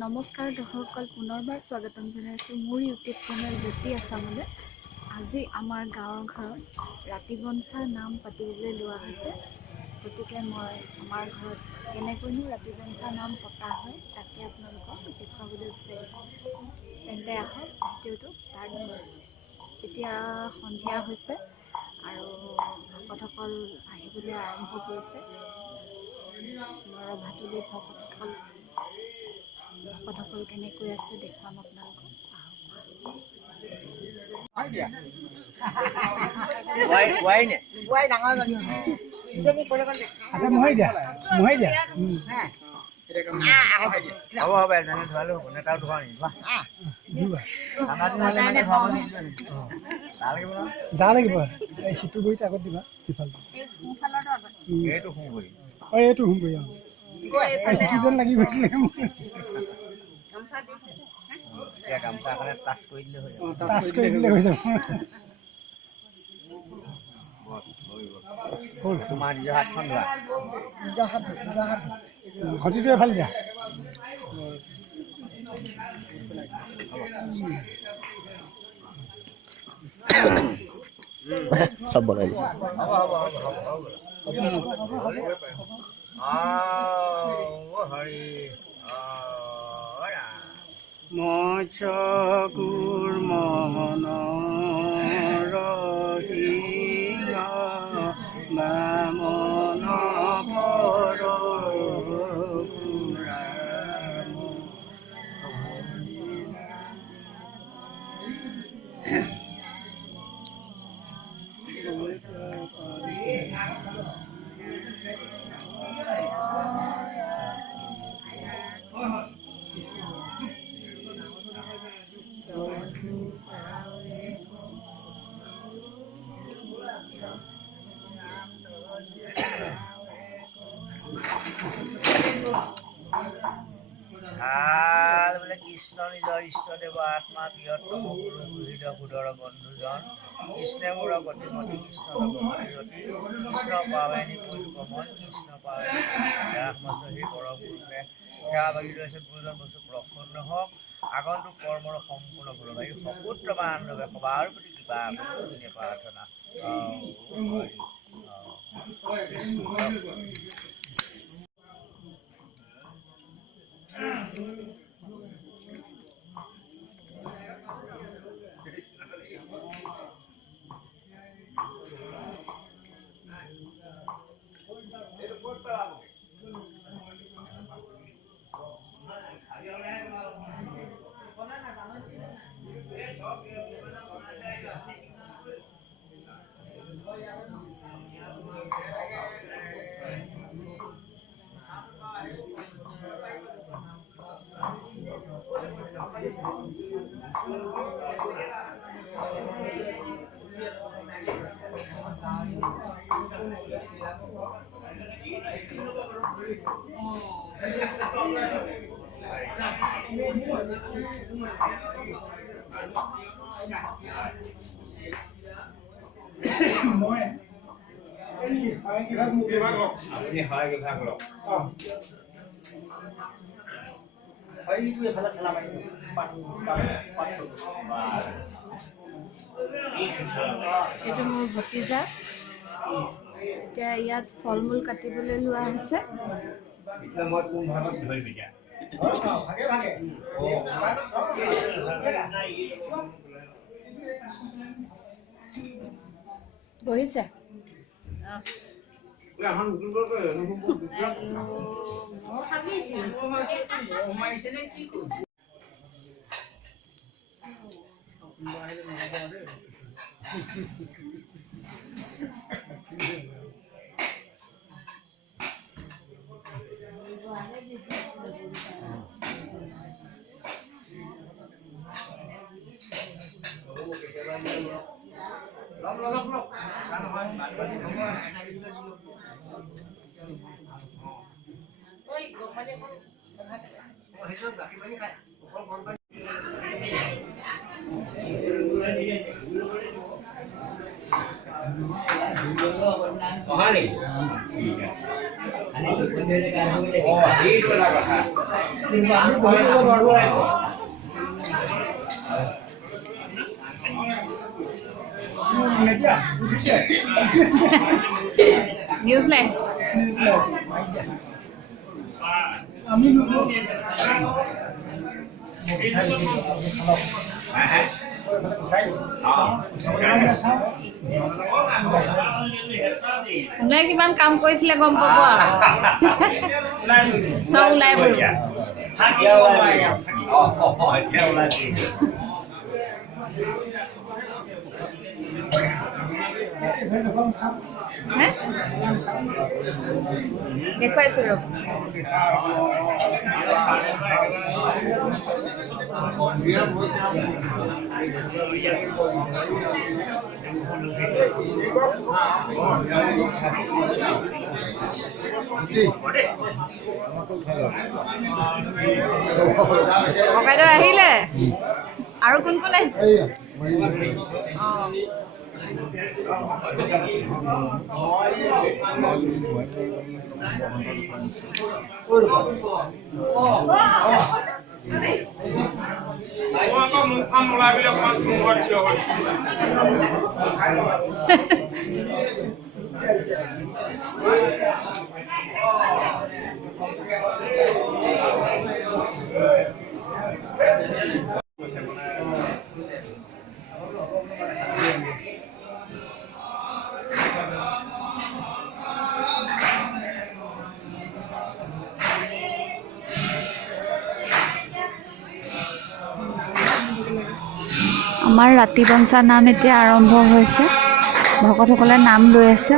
নমস্কাৰ দৰ্শকসকল, পুনৰবাৰ স্বাগতম জনাইছোঁ মোৰ ইউটিউব চেনেল জ্যোতি আছামলৈ। আজি আমাৰ গাঁৱৰ ঘৰত ৰাতিবঞ্চাৰ নাম পাতিবলৈ লোৱা হৈছে। গতিকে মই আমাৰ ঘৰত কেনেকৈনো ৰাতিবঞ্চাৰ নাম পতা হয় তাকে আপোনালোকক দেখুৱাবলৈ বিচাৰিছোঁ। তেন্তে আহক ভিডিঅ'টো ষ্টাৰ্ট কৰোঁ। এতিয়া সন্ধিয়া হৈছে আৰু ভকতসকল আহিবলৈ আৰম্ভ কৰিছে। ভাতুলিত ভকতসকল কেনেকৈ আছে দেখুৱাম আপোনালোকক। যা লাগিব সিটো বহিত আগত দিবা এইটো সোমবৰি যেন লাগি গৈছিলে টাচ কৰি দিলে হৈ যাব। তোমাৰ নিজৰ হাতখন ধোৱা, ঘটিটো এফালে দিয়া। চব বনাই দিছো। মই চকুৰ মন বামন কৃষ্ণ নিজৰ ইষ্টদেৱ আত্মা প্ৰিয়তম গুৰু সুহৃদ সুদৰ বন্ধুজন কৃষ্ণে মোৰ গতিমতী কৃষ্ণ লগমতি কৃষ্ণ পাৱেনি পশুকমন কৃষ্ণ পাৱেনি সেই পৰগুৰুকে সেৱা বাগি লৈছে। গুৰুজন বস্তু প্ৰসন্ন হওক, আগন্তুক কৰ্মৰ সম্পূৰ্ণ গুৰু ভাই সপুত্ৰ বান্ধৱে সবাৰ প্ৰতি কৃপা প্ৰাৰ্থনা। এইটো মোৰ ভতিজা। এতিয়া ইয়াত ফল মূল কাটিবলৈ লোৱা হৈছে। বহিছে নিউজিলেণ্ড আমি কোনে কিমান কাম কৰিছিলে গম পাব চব ওলাই পৰিব দেখুৱাইছো ৰ'ব ককাইদেউ আহিলে আৰু কোন কোন আহিছে আমাৰ ৰাতিবঞ্চা নাম এতিয়া আৰম্ভ হৈছে ভকতসকলে নাম লৈ আছে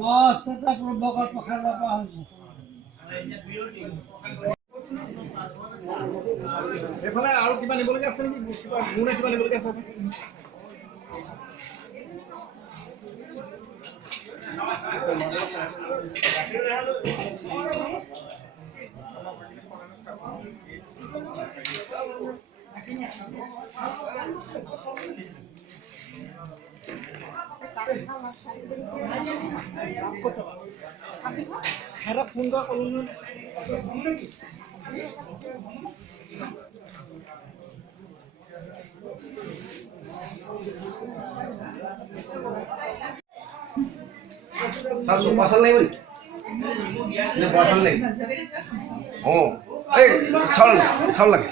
মস্ততা পূৰ্বকৰ পখালা পোৱা হৈছে এইফালে আৰু কিবা নিবলগীয়া আছে নেকি কিবা গুণে কিবা নিবলগীয়া আছে হেৰা ফোন কৰা কলো Sao số pasal này vậy? Ini pasal này. Oh, sao lagi?